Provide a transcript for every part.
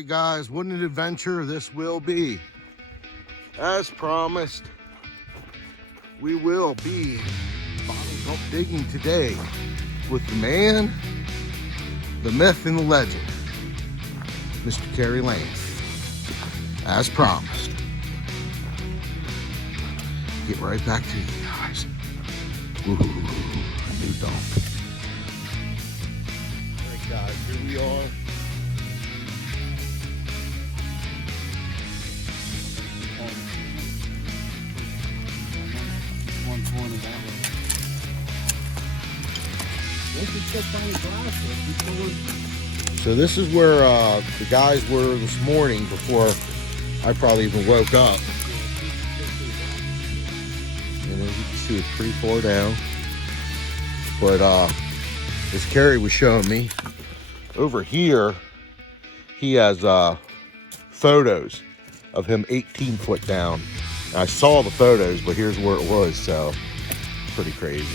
right, guys, what an adventure this will be. As promised, we will be bottle dump digging today with the man, the myth, and the legend, Mr. Kerry Lane. As promised. Get right back to you guys. Ooh, new dump. All right, guys, here we are. So this is where the guys were this morning before I probably even woke up. And as you can see, it's pretty far down. But as Kerry was showing me, over here, he has photos of him 18 foot down. I saw the photos, but here's where it was, so pretty crazy.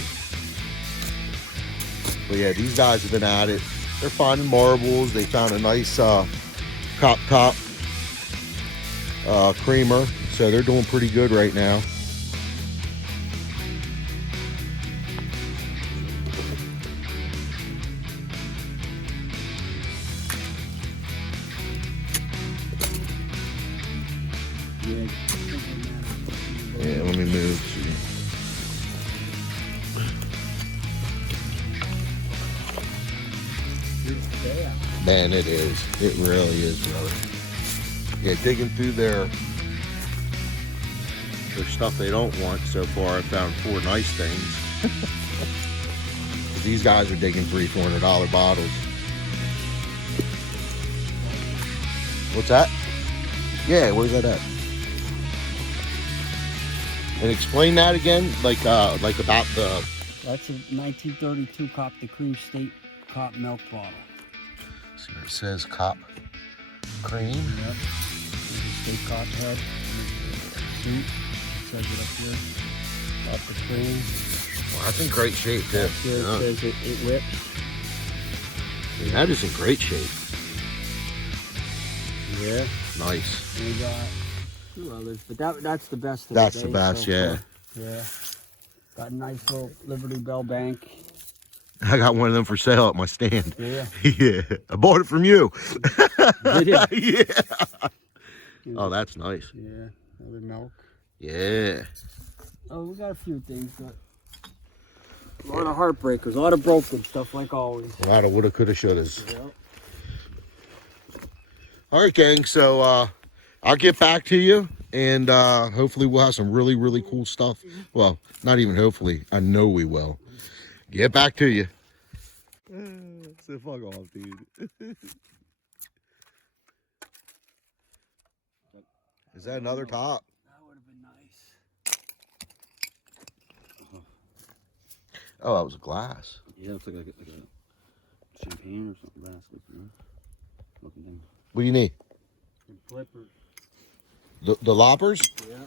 But yeah, these guys have been at it. They're finding marbles. They found a nice cop top creamer, so they're doing pretty good right now. Yeah, let me move. Man, it is. It really is, brother. Yeah, digging through their stuff they don't want so far, I found 4 nice things. These guys are digging $300-$400 bottles. What's that? Yeah, where's that at? And explain that again, like about the... That's a 1932 Cop the Cream State Cop milk bottle. See where it says Cop Cream? Yep. There's a state cop head. Suit. Says it up here. Cop the Cream. Well, that's in great shape, too. Up here it says it whips. Yeah, that is in great shape. Yeah. Nice. And we got 2 others, but that's the best of That's the the day best, so yeah. far. Yeah. Got a nice little Liberty Bell bank. I got one of them for sale at my stand. Yeah. Yeah. I bought it from you. Did you? Yeah. Oh, that's nice. Yeah. Other milk. Yeah. Oh, we got a few things, but a lot of heartbreakers, a lot of broken stuff like always. A lot of woulda, coulda, shouldas. Yep. All right, gang. So I'll get back to you, and hopefully we'll have some really, really cool stuff. Well, not even hopefully. I know we will. Get back to you. So fuck off, dude. Is that another top? That would have been nice. Oh, that was a glass. Yeah, it's like a champagne or something glass looking thing. What do you need? And flippers. The loppers? Yeah.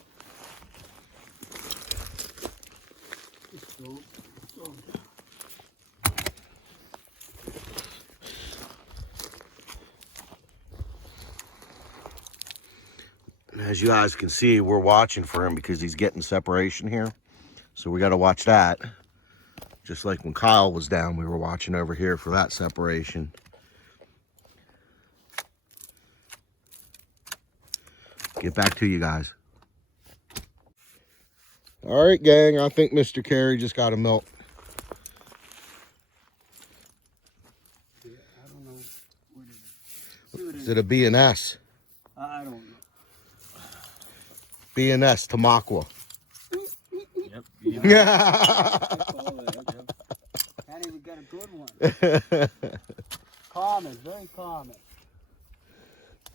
As you guys can see, we're watching for him because he's getting separation here. So we got to watch that. Just like when Kyle was down, we were watching over here for that separation. Get back to you guys. All right, gang. I think Mr. Kerry just got a milk. Yeah, I don't know what it is. Is it a B&S? I don't know. B&S Tamaqua. Yep. Can't even get a good one. Common, very common.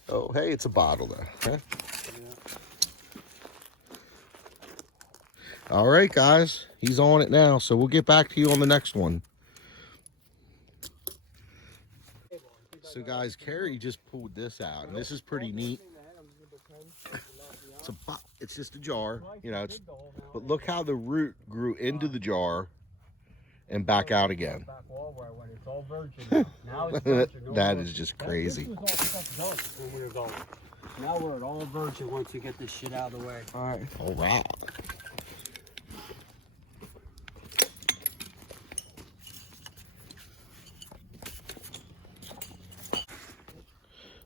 Oh, hey, it's a bottle though. Huh? Yeah. All right, guys. He's on it now, so we'll get back to you on the next one. So, guys, Kerry just pulled this out, and this is pretty neat. It's just a jar, you know. But look how the root grew into the jar and back out again. Back wall where I went. It's all virgin now. Now it's virgin. No That more. is just crazy. This was all stuff dug when we were going. Now we're at all virgin once we get this shit out of the way. All right. All right.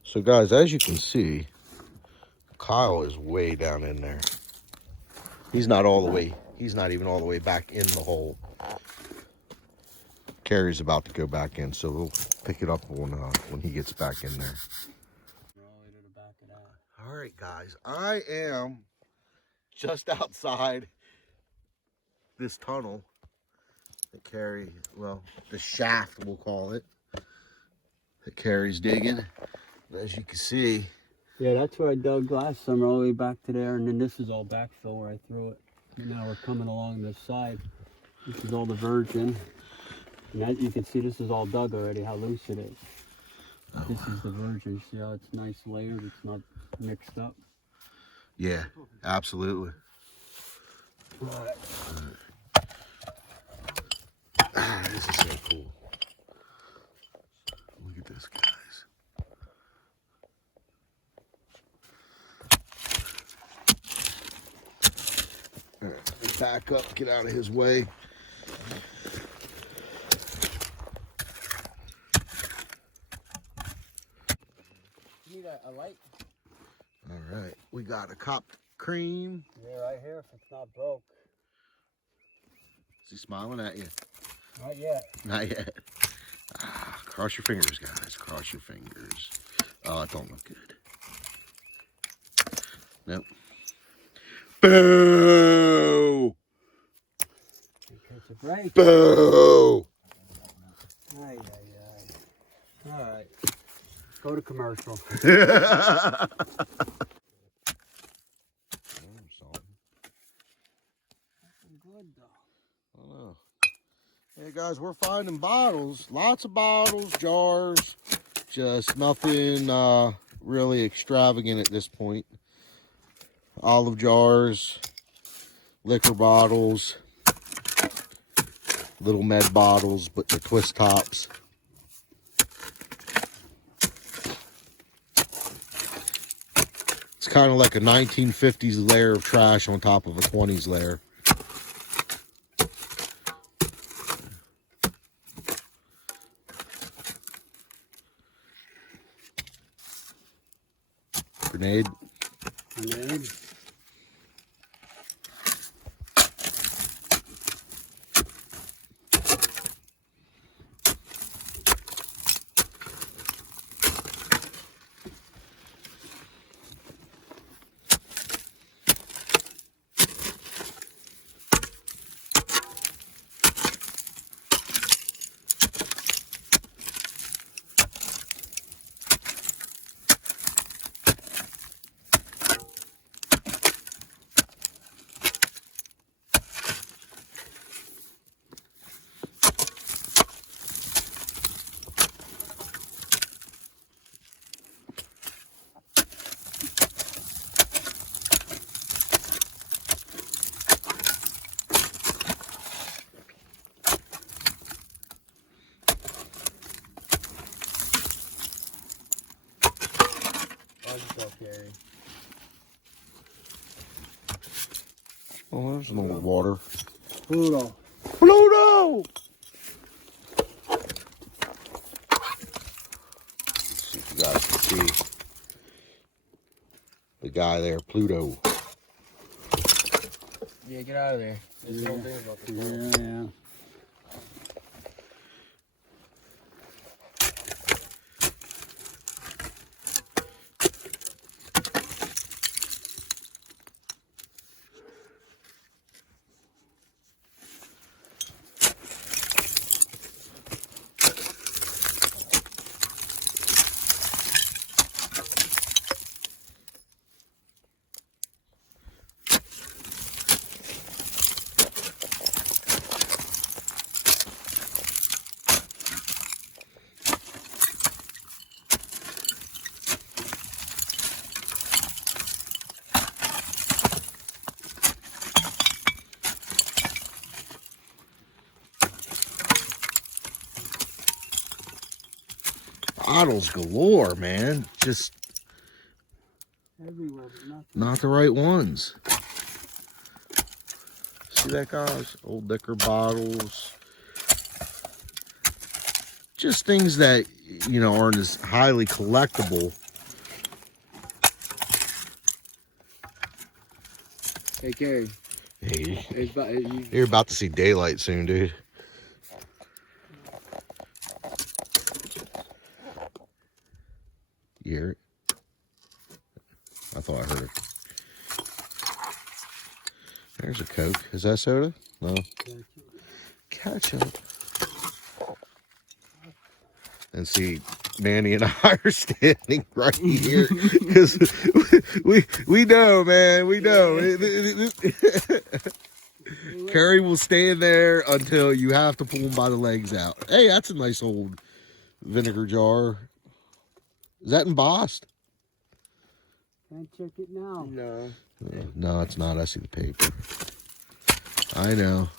So guys, as you can see, Kyle is way down in there. He's not all the way, he's not even all the way back in the hole. Kerry's about to go back in, so we'll pick it up when he gets back in there. All right, guys, I am just outside this tunnel that Kerry, well, the shaft we'll call it, that Kerry's digging. As you can see, yeah, that's where I dug last summer, all the way back to there, and then this is all backfill where I threw it. And now we're coming along this side. This is all the virgin, and as you can see, this is all dug already. How loose it is. Oh, this is the virgin. See how it's nice layered? It's not mixed up. Yeah, absolutely. This is so cool. Look at this, guys. All right, back up, get out of his way. You need a light? All right, we got a cop cream. Yeah, right here if it's not broke. Is he smiling at you? Not yet. Not yet. Ah, cross your fingers, guys. Cross your fingers. Oh, it don't look good. Nope. Boo! Catch a break. Boo! Ay, ay, ay. All right. Go to commercial. Good though. I know. Hey guys, we're finding bottles, lots of bottles, jars, just nothing really extravagant at this point. Olive jars, liquor bottles, little med bottles, but the twist tops. It's kind of like a 1950s layer of trash on top of a 20s layer. Grenade. Grenade. Kerry. Oh, there's no water. Pluto. Pluto! Let's see if you guys can see the guy there, Pluto. Yeah, get out of there. Yeah. bottles galore, man. Just Everywhere, but nothing. not the right ones. See that, guys? Old liquor bottles. Just things that, you know, aren't as highly collectible. Hey, Kerry. Hey, You... you're about to see daylight soon, dude. You hear it? I thought I heard it. There's a Coke. Is that soda? No. Ketchup. And see, Manny and I are standing right here because we know, man. We know. Kerry will stand there until you have to pull him by the legs out. Hey, that's a nice old vinegar jar. Is that embossed? Can't check it now. No. No, it's not. I see the paper. I know.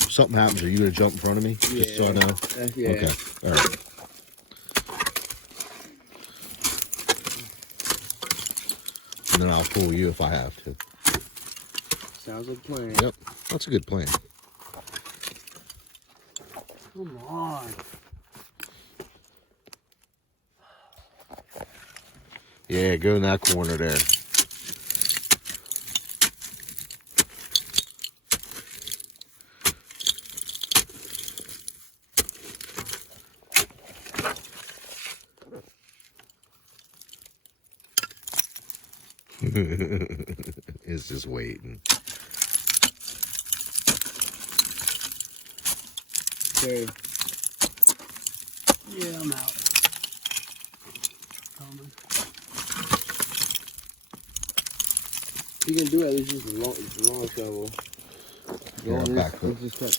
If something happens, are you going to jump in front of me? Yeah. Just so I know? Yeah. Okay. All right. And then I'll pull you if I have to. Sounds like a plan. Yep. That's a good plan. Come on. Yeah, go in that corner there. It's just waiting. Okay. Yeah, I'm out. Coming. You can do it. It's just a long shovel. Yeah, on, back up. let's just cut.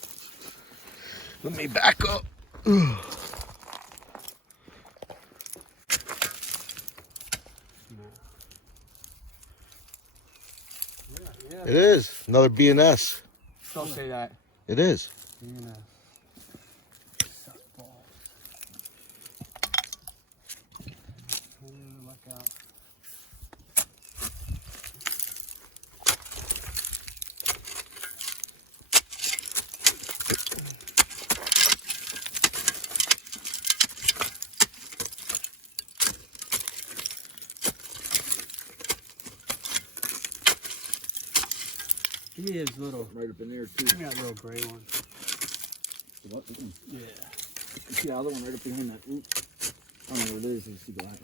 Let me back up. Yeah. It is another BNS. Don't say that. It is. Yeah. Suck balls. Look out. Give me his little, Right up in there too. give me that little gray one. What? This one? Yeah. You see the other one right up behind that? Oop. I don't know what it is. You see the light.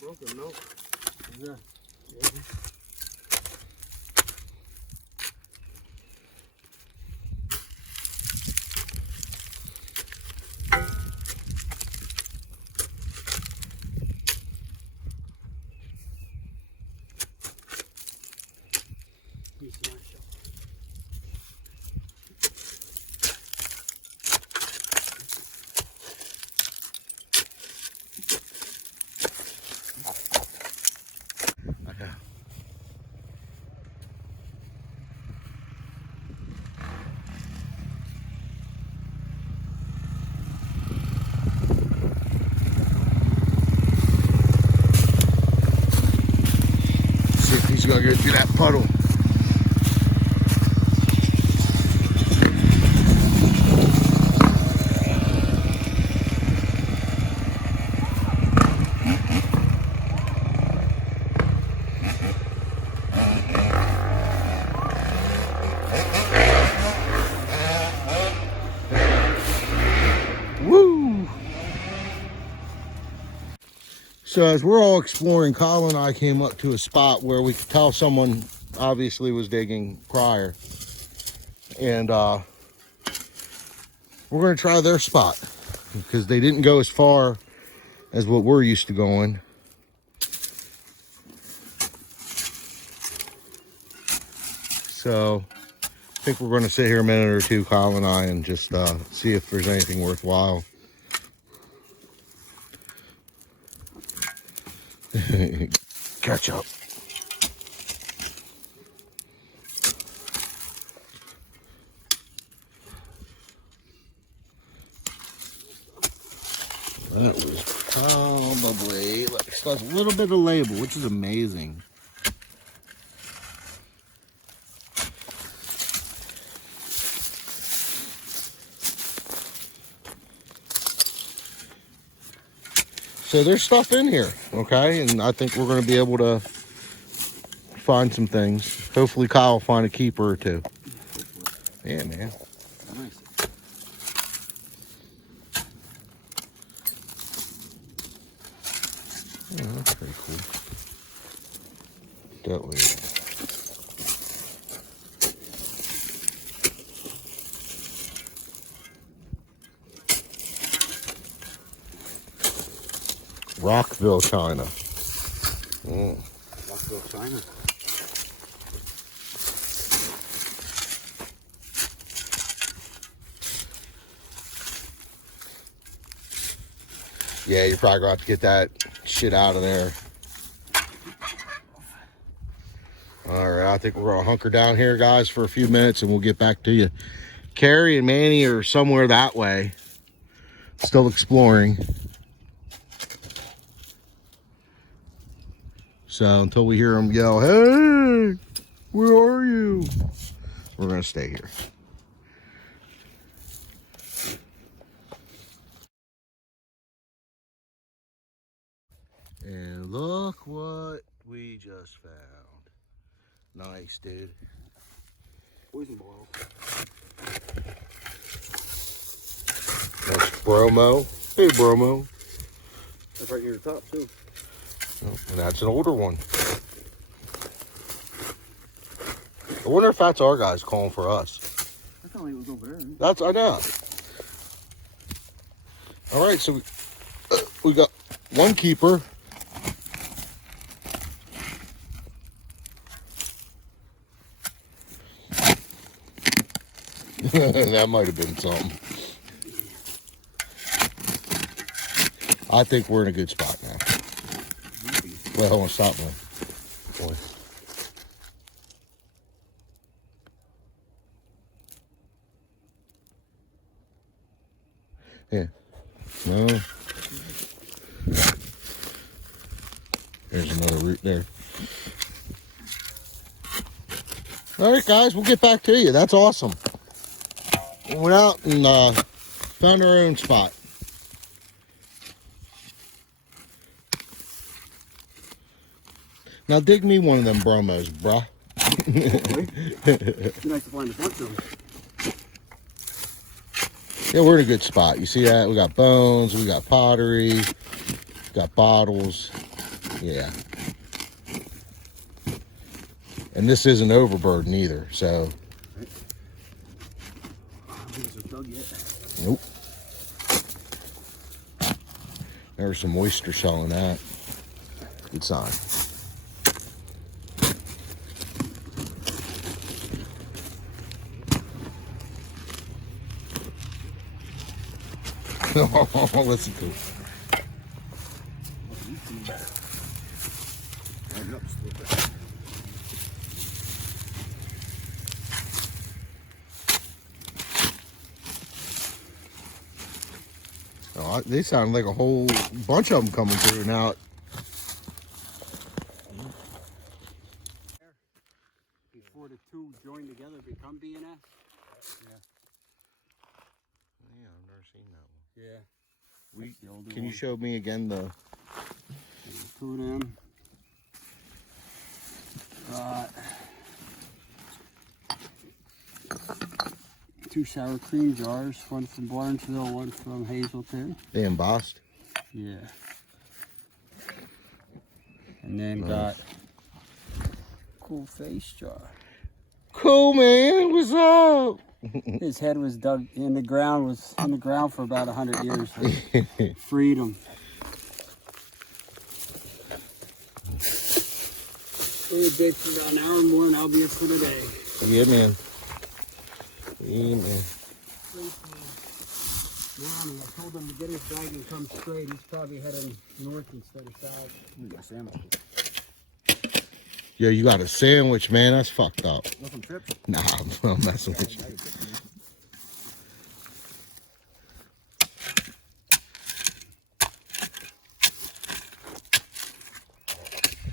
Broken, no. Yeah. Use my shovel. See if he's gonna go through that puddle. Woo! So as we're all exploring, Colin and I came up to a spot where we could tell someone obviously was digging prior. And we're going to try their spot because they didn't go as far as what we're used to going. So I think we're going to sit here a minute or two, Kyle and I, and just see if there's anything worthwhile. Catch up. That was probably, like, still has a little bit of label, which is amazing. So there's stuff in here, okay? And I think we're going to be able to find some things. Hopefully Kyle will find a keeper or two. Yeah, man. Nice. Yeah, that's pretty cool. Definitely. Rockville, China. Rockville, China. Yeah, you're probably going to have to get that shit out of there. All right, I think we're going to hunker down here, guys, for a few minutes, and we'll get back to you. Kerry and Manny are somewhere that way, still exploring. So until we hear them yell, "Hey, where are you?" we're going to stay here. And look what we just found. Nice, dude. Poison ball. That's Bromo. Hey, Bromo. That's right near the top, too. Oh, and that's an older one. I wonder if that's our guys calling for us. I thought it was over there. That's, I know. All right, so we got one keeper. That might have been something. I think we're in a good spot now. Well, hold on, stop, man. Boy. Yeah. No. There's another root there. All right, guys, we'll get back to you. That's awesome. We went out and found our own spot. Now dig me one of them bromos, bruh. It'd be nice to find a bunch of them. Yeah, we're in a good spot. You see that? We got bones, we got pottery, we got bottles. Yeah. And this isn't overburden either, so. I don't think it's dug yet. Nope. There's some moisture shell in that. Good sign. Oh, listen to it. Oh, they sound like a whole bunch of them coming through now. Before the two join together, become BNS. Yeah, I've never seen that one. Yeah. Can you show me again the? Two of them. Two sour cream jars, one from Lawrenceville, one from Hazelton. They embossed. Yeah. And then Nice. got cool face jar. Cool, man. What's up? His head was dug in the ground, was in the ground for about 100 years. Freedom. Hey, Dick, for about an hour more and I'll be here for the day. Yeah, man. Yeah, man. Mommy, I told him to get his bag and come straight. He's probably heading north instead of south. We got sandwich. Yeah, you got a sandwich, man. That's fucked up. Nothing trips. Nah, I'm messing with you.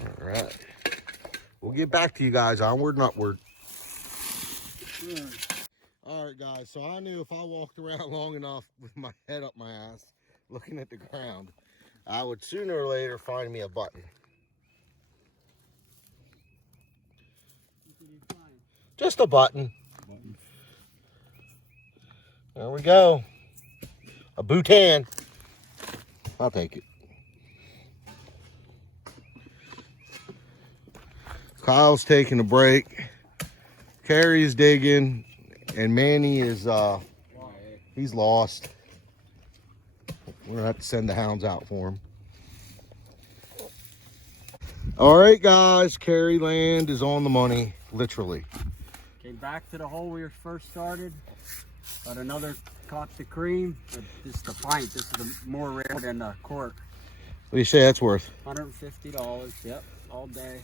All right. We'll get back to you guys. Onward and upward. Yeah. All right, guys. So I knew if I walked around long enough with my head up my ass, looking at the ground, I would sooner or later find me a button. What did you find? Just a button. There we go. A Bhutan. I'll take it. Kyle's taking a break. Kerry's digging. And Manny is, he's lost. We're gonna have to send the hounds out for him. All right, guys. Kerry land is on the money, literally. Came back to the hole we first started. Got another caught the cream. This is the pint. This is the more rare than the cork. What do you say that's worth? $150. Yep, all day.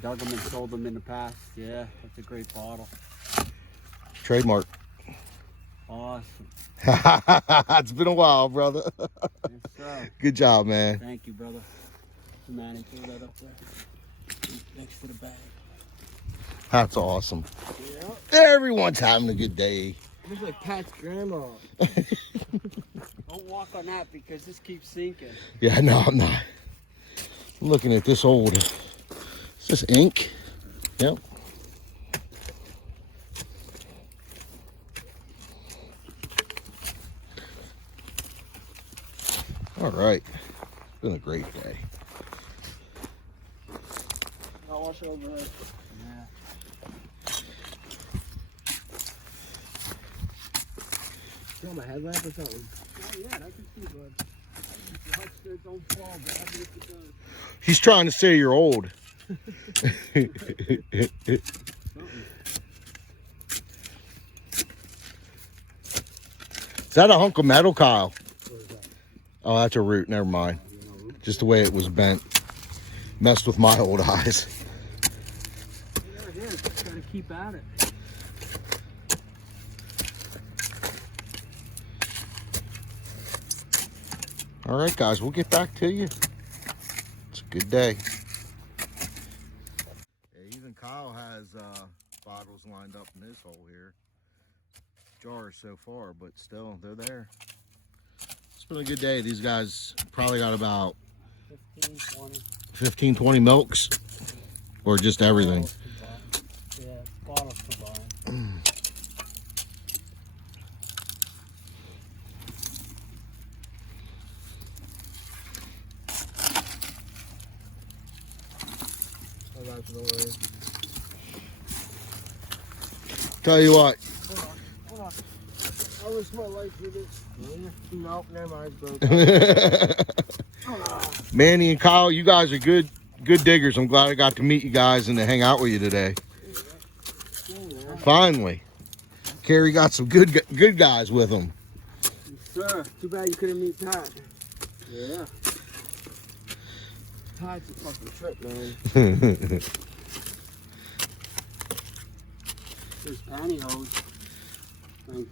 Dug them and sold them in the past. Yeah, that's a great bottle. Trademark. Awesome. It's been a while, brother. Yes, sir. Good job, man. Thank you, brother. Manny, throw that up there. Next to the bag. That's awesome. Yeah. Everyone's having a good day. Looks like Pat's grandma. Don't walk on that because this keeps sinking. Yeah, no, I'm not. I'm looking at this old. Is this ink? Yep. All right. It's been a great day. I'll wash it over there. Yeah. You on my headlamp or something? Oh, yeah, I can see, bud. The huts there don't fall, but I think it does. He's trying to say you're old. Is that a hunk of metal, Kyle? Oh, that's a root. Never mind. Just the way it was bent. Messed with my old eyes. There it is. Just gotta keep at it. All right, guys. We'll get back to you. It's a good day. Yeah, even Kyle has bottles lined up in this hole here. Jars so far, but still, they're there. It's been a good day. These guys probably got about 15, 20 milks, or just everything. Yeah, bottles combined. Tell you what. Hold on. I risk my life with it. Nope, never mind, bro. Manny and Kyle, you guys are good diggers. I'm glad I got to meet you guys and to hang out with you today. Finally. Kerry got some good guys with him. Yes, sir. Too bad you couldn't meet Pat. Yeah. Pat's a fucking trip, man. There's pantyhose.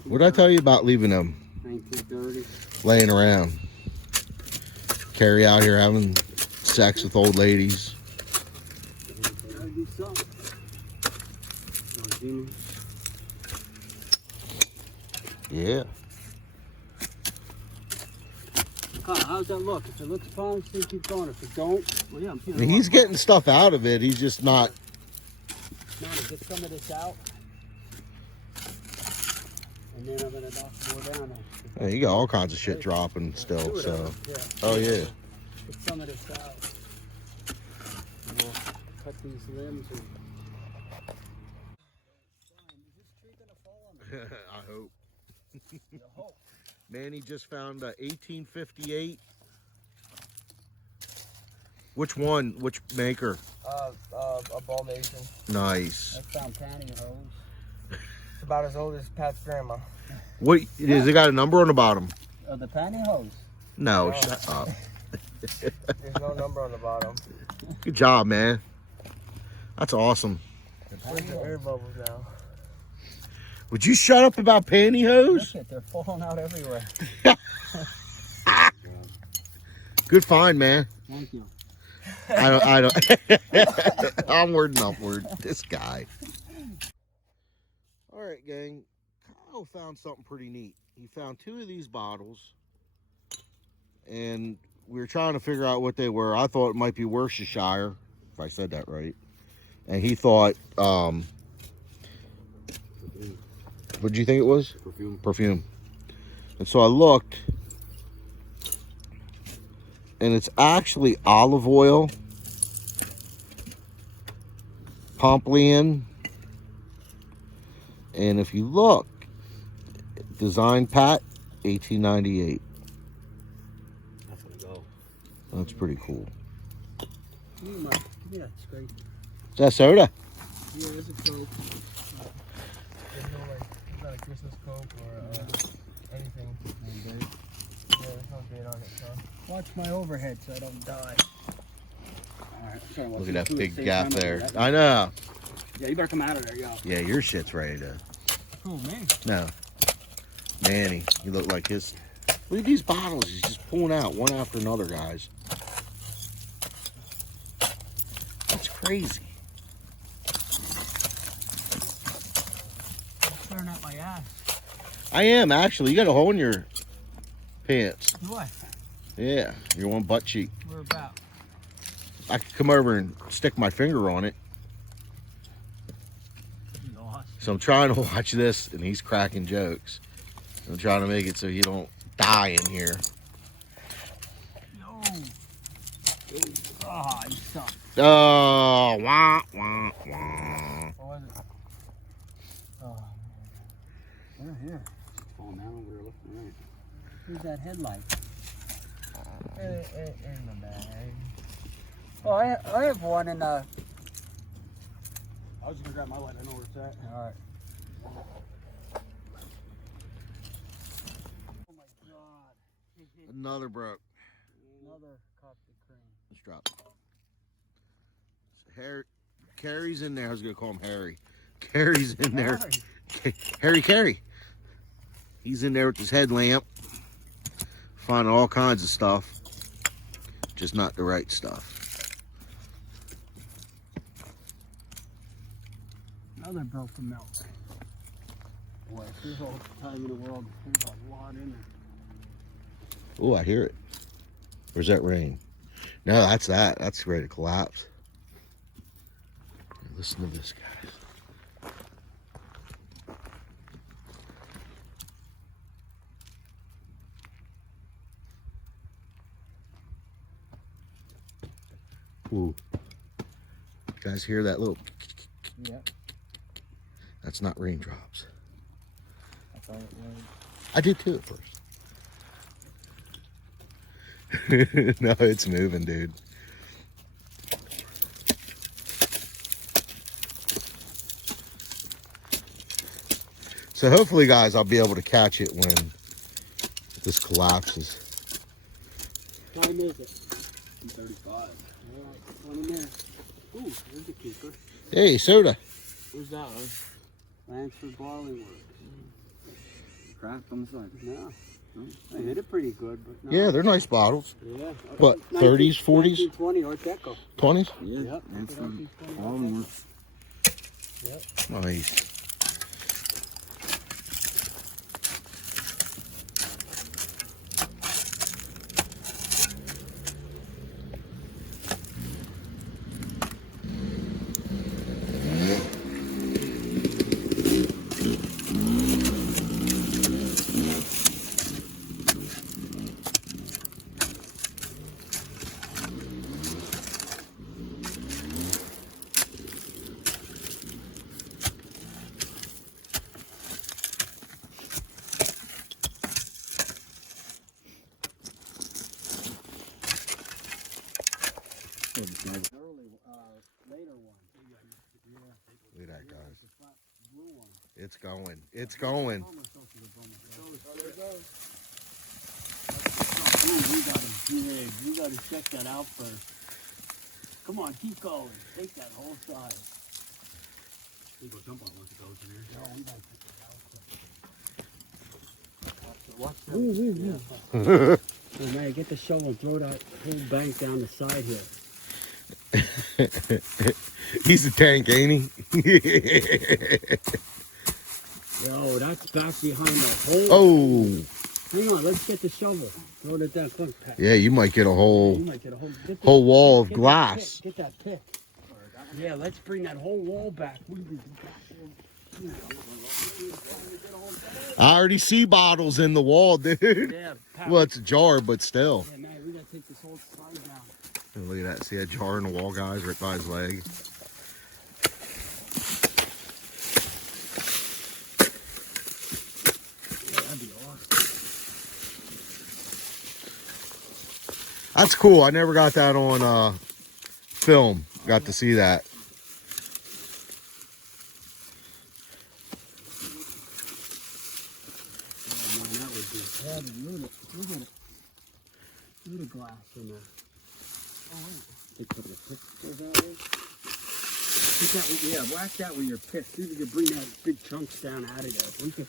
What did I tell you about leaving them 1930. laying around? Kerry out here having sex with old ladies. Gotta do something. Yeah. Kyle, how's that look? If it looks promising, keep going. If it don't, well, yeah, I'm feeling He's getting stuff out of it. He's just not. Now to get some of this out, and then I'm gonna knock more down. Yeah, you got all kinds of shit dropping still. So. Yeah. Oh yeah. Get some of this out. And we'll cut these limbs and I hope. You hope. Manny just found 1858. Which one? Which maker? A ball mason. Nice. I found pantyhose. It's about as old as Pat's grandma. What is it? Got a number on the bottom? The pantyhose. No, No. shut up. There's no number on the bottom. Good job, man. That's awesome. Where's the air bubbles now? Would you shut up about pantyhose? Look at, they're falling out everywhere. Good find, man. Thank you. I don't. Onward and upward. This guy. All right, gang. Kyle found something pretty neat. He found 2 of these bottles, and we were trying to figure out what they were. I thought it might be Worcestershire, if I said that right. And he thought, what did you think it was? Perfume. Perfume. And so I looked, and it's actually olive oil, Pomplian, and if you look, design Pat, 1898. That's gonna go. That's pretty cool. Give me that scrape. Is that soda? Yeah, there's a Coke. There's not a Christmas Coke or anything. Yeah, there's no date on it, so. Watch my overhead so I don't die. Alright, Look at that big gap there. I know. Yeah, you better come out of there, yo. Yeah, your shit's ready to. Oh, man. No. Manny, you look like his. Look at these bottles. He's just pulling out one after another, guys. That's crazy. I'm staring at my ass. I am, actually. You got a hole in your pants. Do I? Yeah, your one butt cheek. Where about? I could come over and stick my finger on it. Lost. So I'm trying to watch this, and he's cracking jokes. I'm trying to make it so you don't die in here. No. Oh, you suck. Oh, wah, wah, wah. What was it? Oh, man. We're here. Oh, now we're looking right. Where's that headlight? In the bag. Oh, I have one in I was gonna grab my light. I know where it's at. All right. Oh my God! Another broke. Another coffee cream. Let's drop it. Harry, Kerry's in there. I was gonna call him Harry. Kerry's in there. Kerry. He's in there with his headlamp, finding all kinds of stuff. Just not the right stuff. Another broken milk. Boy, if there's all the time in the world, there's a lot in there. Oh, I hear it. Where's that rain? No, that's that. That's ready to collapse. Listen to this, guys. Ooh. You guys hear that little? Yep. That's not raindrops. I thought it was. I did too at first. No, it's moving, dude. So hopefully, guys, I'll be able to catch it when this collapses. What time is it? 2:35. All right, 20 minutes. Ooh, there's a keeper. Hey, soda. Who's that one? Lansford Barley Works. Cracked on the side. No. I hit it pretty good, but no. Yeah, they're nice bottles. Yeah. What, 30s, 40s? 1920 or Teco. 20s? Yeah. Yep. Lansford Barley Works. Yep. Nice. It's going. It's going. Ooh, we gotta dig. We gotta check that out first. Come on, keep going. Take that whole side. You go jump on once it goes in here. No, we gotta check that out. Watch that. Ooh. Oh, man, get the shovel and throw that whole bank down the side here. He's a tank, ain't he? Yo, that's back behind that hole. Oh. Hang on, let's get the shovel. Throw it down. Come on, Pat. Yeah, you might get a whole You might get a whole wall of glass. Get that pick. Yeah, let's bring that whole wall back. I already see bottles in the wall, dude. Yeah, Well, it's a jar, but still. Yeah, man, we gotta take this whole side down. Oh, look at that. See that jar in the wall, guys, right by his leg? Yeah, that'd be awesome. That's cool. I never got that on film. Got to see that. Oh, man, that would be heavy. Look at it. Look at the glass in there. Oh, wait. They put the pictures that way. Yeah, whack that with your pick. See if you can bring that big chunks down out of there. We could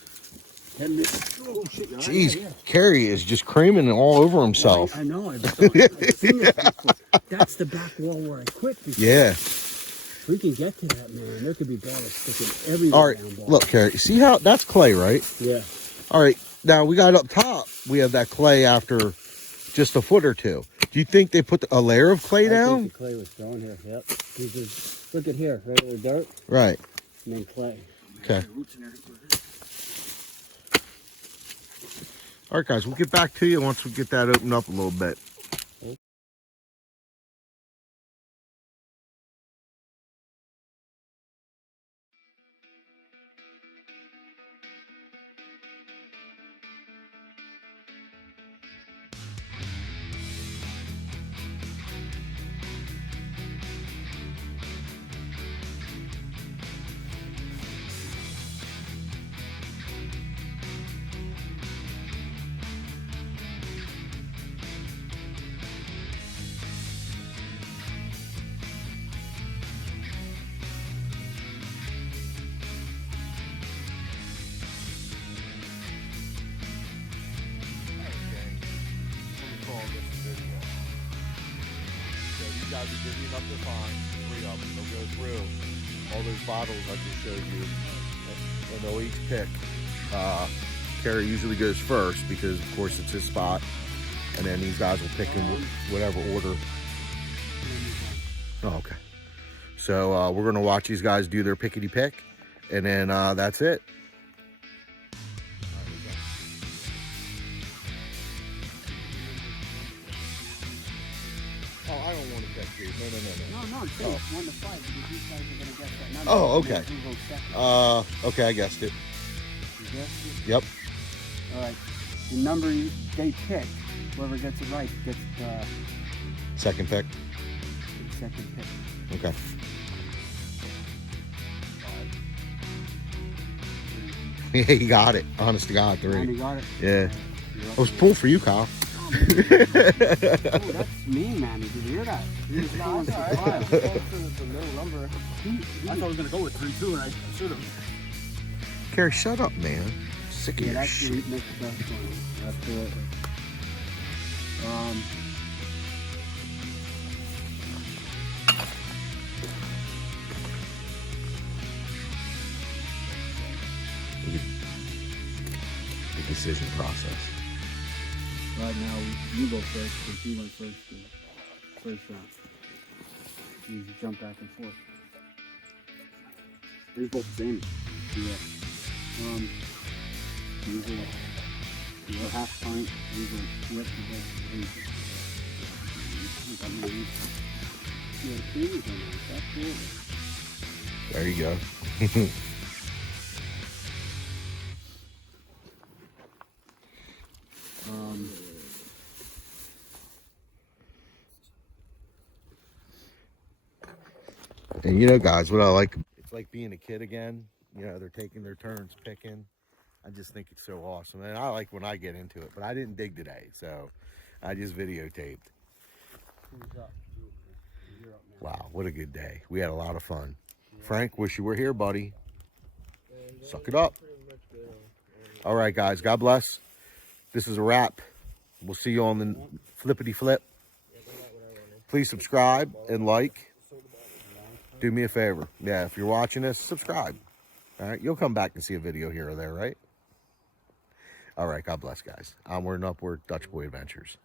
10 minutes. Oh, shit. Jeez, Kerry is just creaming all over himself. I know. I've seen this before. That's the back wall where I quit before. Yeah. We can get to that, man. There could be bottles sticking everywhere. All right, look, Kerry. See how that's clay, right? Yeah. All right. Now we got up top. We have that clay after just a foot or two. Do you think they put a layer of clay I down? think the clay was thrown here. Yep. Look at here, right with dirt Right. and then clay. Okay. All right, guys. We'll get back to you once we get that opened up a little bit. Guys are divvying up their finds, 3 of them. They'll go through all those bottles I just showed you, and they'll each pick. Kerry usually goes first because, of course, it's his spot, and then these guys will pick in whatever order. Oh, okay. So we're gonna watch these guys do their pickety pick, and then that's it. Oh, I don't want to pick these. No. No, I'm saying 1 to 5 because these guys are gonna get that. Oh, okay. Okay, I guessed it. You guessed it? Yep. All right. The number they pick, whoever gets it right gets the Second pick. second pick. Okay. Yeah, you got it. Honest to God, 3. You got it. Yeah. I was pulling for you, Kyle. Oh, that's me, man. Did you hear that? No, it's all right. I'm going for the middle number. I thought I was gonna go with 3 too, and I should have. Kerry, shut up, man. Sick of Yeah, your that's shit. the next best one. Absolutely. The decision process. Right now, you go first because you went first. First round. You just jump back and forth. They're both the same. Yeah. Usually, half pint. Usually, wet the best. Yeah, creamies on that. That's cool. There you go. And you know, guys, what I like, it's like being a kid again. you know, they're taking their turns picking. I just think it's so awesome. And I like when I get into it, but I didn't dig today, so I just videotaped. Who's up? You're up now. Wow, what a good day. We had a lot of fun. Frank, wish you were here, buddy. And Suck it up. pretty much good on All right, guys. God bless. This is a wrap. We'll see you on the flippity flip. Please subscribe and like. Do me a favor. Yeah, if you're watching this, subscribe. All right, you'll come back and see a video here or there, right? All right, God bless, guys. Onward and upward, Dutch Boy Adventures.